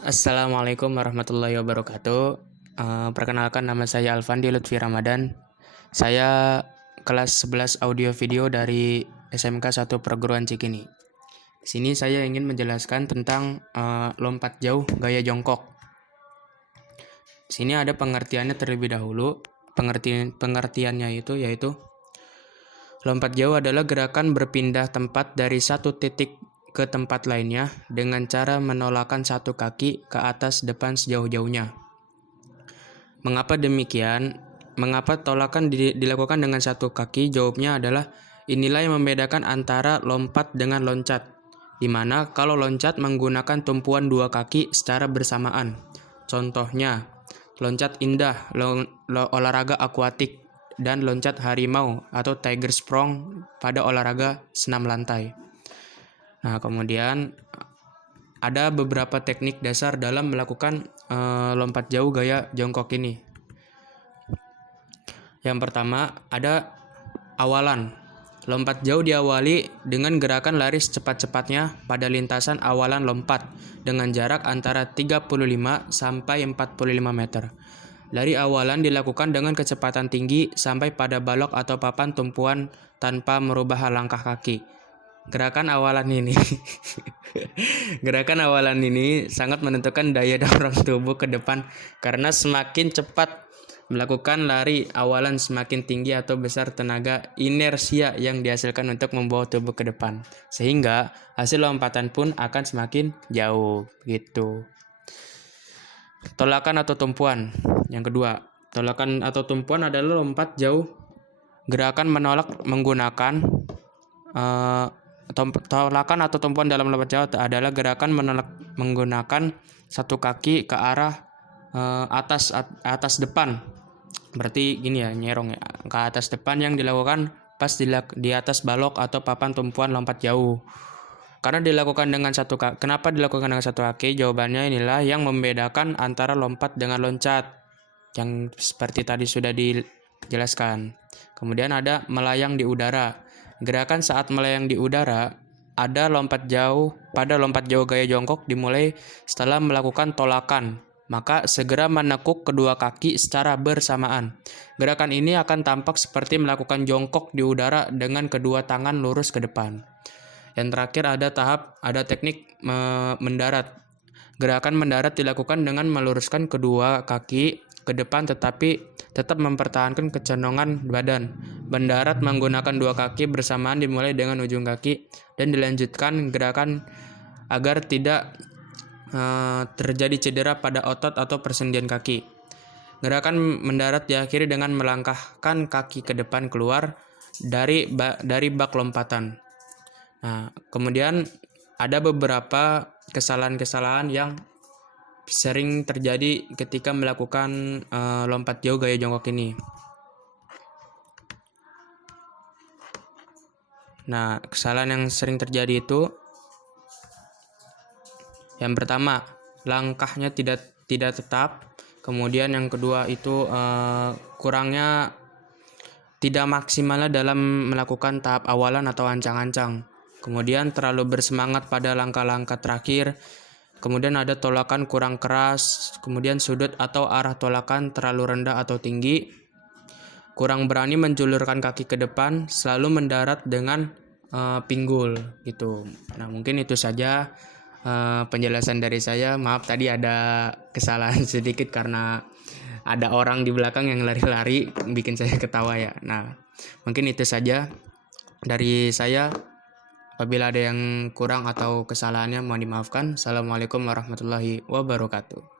Assalamualaikum warahmatullahi wabarakatuh. Perkenalkan, nama saya Alfandi Lutfi Ramadan. Saya kelas 11 audio video dari SMK 1 Perguruan Cikini. Di sini saya ingin menjelaskan tentang lompat jauh gaya jongkok. Di sini ada pengertiannya terlebih dahulu. Pengertiannya yaitu lompat jauh adalah gerakan berpindah tempat dari satu titik ke tempat lainnya dengan cara menolakkan satu kaki ke atas depan sejauh-jauhnya. Mengapa demikian? Mengapa tolakan dilakukan dengan satu kaki? Jawabnya adalah inilah yang membedakan antara lompat dengan loncat, di mana kalau loncat menggunakan tumpuan dua kaki secara bersamaan. Contohnya, loncat indah, olahraga akuatik, dan loncat harimau atau tiger sprong pada olahraga senam lantai. Nah, kemudian ada beberapa teknik dasar dalam melakukan lompat jauh gaya jongkok ini. Yang pertama, ada awalan. Lompat jauh diawali dengan gerakan lari secepat-cepatnya pada lintasan awalan lompat dengan jarak antara 35 sampai 45 meter. Lari awalan dilakukan dengan kecepatan tinggi sampai pada balok atau papan tumpuan tanpa merubah langkah kaki. Gerakan awalan ini sangat menentukan daya dorong tubuh ke depan karena semakin cepat melakukan lari awalan semakin tinggi atau besar tenaga inersia yang dihasilkan untuk membawa tubuh ke depan, sehingga hasil lompatan pun akan semakin jauh gitu. Tolakan atau tumpuan. Yang kedua, tolakan atau tumpuan adalah lompat jauh. Gerakan menolak menggunakan tolakan atau tumpuan dalam lompat jauh adalah gerakan menolak menggunakan satu kaki ke arah atas depan. Berarti gini ya, nyerong ya, ke atas depan yang dilakukan pas di atas balok atau papan tumpuan lompat jauh. Karena dilakukan dengan satu kaki. Kenapa dilakukan dengan satu kaki? Jawabannya inilah yang membedakan antara lompat dengan loncat, yang seperti tadi sudah dijelaskan. Kemudian ada melayang di udara. Gerakan saat melayang di udara ada lompat jauh. Pada lompat jauh gaya jongkok dimulai setelah melakukan tolakan, maka segera menekuk kedua kaki secara bersamaan. Gerakan ini akan tampak seperti melakukan jongkok di udara dengan kedua tangan lurus ke depan. Yang terakhir ada teknik mendarat. Gerakan mendarat dilakukan dengan meluruskan kedua kaki ke depan tetapi tetap mempertahankan kecondongan badan. Mendarat menggunakan dua kaki bersamaan dimulai dengan ujung kaki dan dilanjutkan gerakan agar tidak terjadi cedera pada otot atau persendian kaki. Gerakan mendarat diakhiri dengan melangkahkan kaki ke depan keluar dari bak lompatan. Nah, kemudian ada beberapa kesalahan-kesalahan yang sering terjadi ketika melakukan lompat jauh gaya jongkok ini. Nah, kesalahan yang sering terjadi itu, yang pertama, langkahnya tidak tetap. Kemudian yang kedua itu kurangnya tidak maksimalnya dalam melakukan tahap awalan atau ancang-ancang. Kemudian terlalu bersemangat pada langkah-langkah terakhir. Kemudian ada tolakan kurang keras. Kemudian sudut atau arah tolakan terlalu rendah atau tinggi. Kurang berani menjulurkan kaki ke depan, selalu mendarat dengan pinggul gitu. Nah, mungkin itu saja penjelasan dari saya. Maaf tadi ada kesalahan sedikit karena ada orang di belakang yang lari-lari bikin saya ketawa ya. Nah, mungkin itu saja dari saya. Apabila ada yang kurang atau kesalahannya mohon dimaafkan. Assalamualaikum warahmatullahi wabarakatuh.